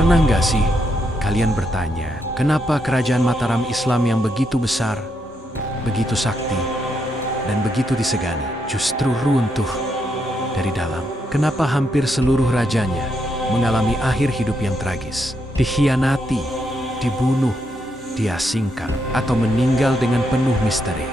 Pernah nggak sih kalian bertanya, kenapa kerajaan Mataram Islam yang begitu besar, begitu sakti, dan begitu disegani justru runtuh dari dalam? Kenapa hampir seluruh rajanya mengalami akhir hidup yang tragis, dikhianati, dibunuh, diasingkan, atau meninggal dengan penuh misteri?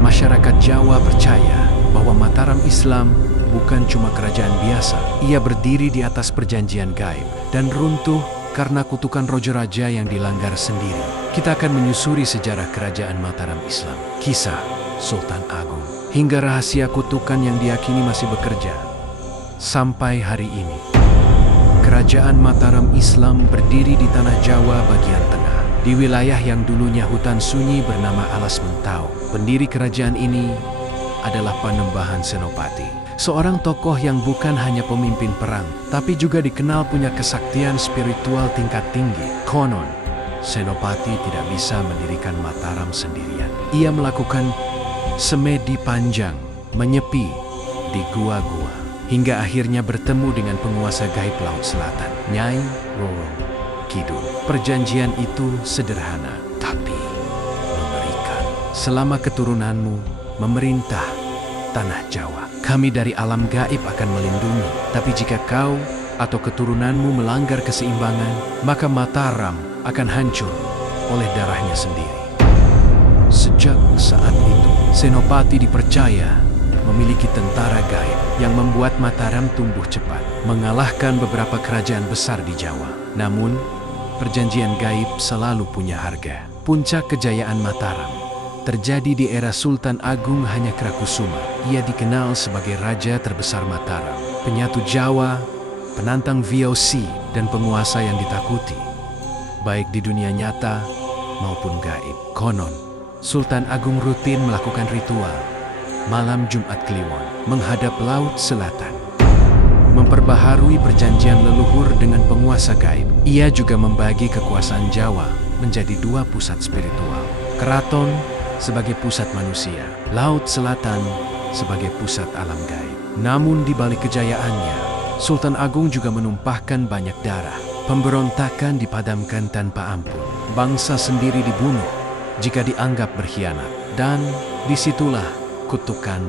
Masyarakat Jawa percaya bahwa Mataram Islam bukan cuma kerajaan biasa. Ia berdiri di atas perjanjian gaib dan runtuh karena kutukan rojo raja yang dilanggar sendiri. Kita akan menyusuri sejarah kerajaan Mataram Islam, kisah Sultan Agung, hingga rahasia kutukan yang diyakini masih bekerja sampai hari ini. Kerajaan Mataram Islam berdiri di tanah Jawa bagian tengah, di wilayah yang dulunya hutan sunyi bernama Alas Mentau. Pendiri kerajaan ini adalah Panembahan Senopati, seorang tokoh yang bukan hanya pemimpin perang, tapi juga dikenal punya kesaktian spiritual tingkat tinggi. Konon, Senopati tidak bisa mendirikan Mataram sendirian. Ia melakukan semedi panjang, menyepi di gua-gua, hingga akhirnya bertemu dengan penguasa gaib Laut Selatan, Nyai Roro Kidul. Perjanjian itu sederhana, tapi mengerikan. Selama keturunanmu memerintah tanah Jawa, kami dari alam gaib akan melindungi. Tapi jika kau atau keturunanmu melanggar keseimbangan, maka Mataram akan hancur oleh darahnya sendiri. Sejak saat itu, Senopati dipercaya memiliki tentara gaib yang membuat Mataram tumbuh cepat, mengalahkan beberapa kerajaan besar di Jawa. Namun, perjanjian gaib selalu punya harga. Puncak kejayaan Mataram terjadi di era Sultan Agung Hanyakarakusuma. Ia dikenal sebagai raja terbesar Mataram, penyatu Jawa, penantang VOC, dan penguasa yang ditakuti, baik di dunia nyata maupun gaib. Konon, Sultan Agung rutin melakukan ritual malam Jumat Kliwon menghadap Laut Selatan, memperbaharui perjanjian leluhur dengan penguasa gaib. Ia juga membagi kekuasaan Jawa menjadi dua pusat spiritual, keraton sebagai pusat manusia, Laut Selatan sebagai pusat alam gaib. Namun di balik kejayaannya, Sultan Agung juga menumpahkan banyak darah. Pemberontakan dipadamkan tanpa ampun. Bangsa sendiri dibunuh jika dianggap berkhianat. Dan disitulah kutukan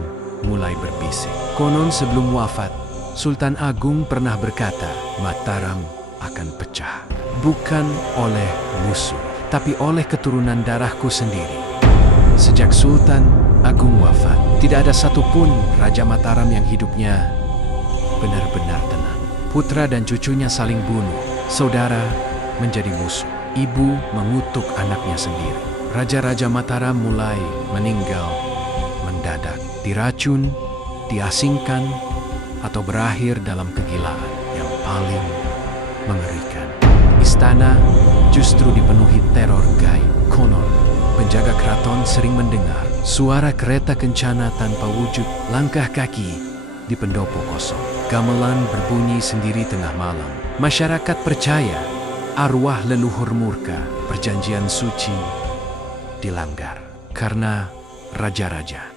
mulai berbisik. Konon sebelum wafat, Sultan Agung pernah berkata, Mataram akan pecah, bukan oleh musuh, tapi oleh keturunan darahku sendiri. Sejak Sultan Agung wafat, tidak ada satupun Raja Mataram yang hidupnya benar-benar tenang. Putra dan cucunya saling bunuh, saudara menjadi musuh, ibu mengutuk anaknya sendiri. Raja-raja Mataram mulai meninggal mendadak, diracun, diasingkan, atau berakhir dalam kegilaan yang paling mengerikan. Istana justru dipenuhi teror gaib. Konon, penjaga keraton sering mendengar suara kereta kencana tanpa wujud, langkah kaki di pendopo kosong, gamelan berbunyi sendiri tengah malam. Masyarakat percaya arwah leluhur murka, perjanjian suci dilanggar karena raja-raja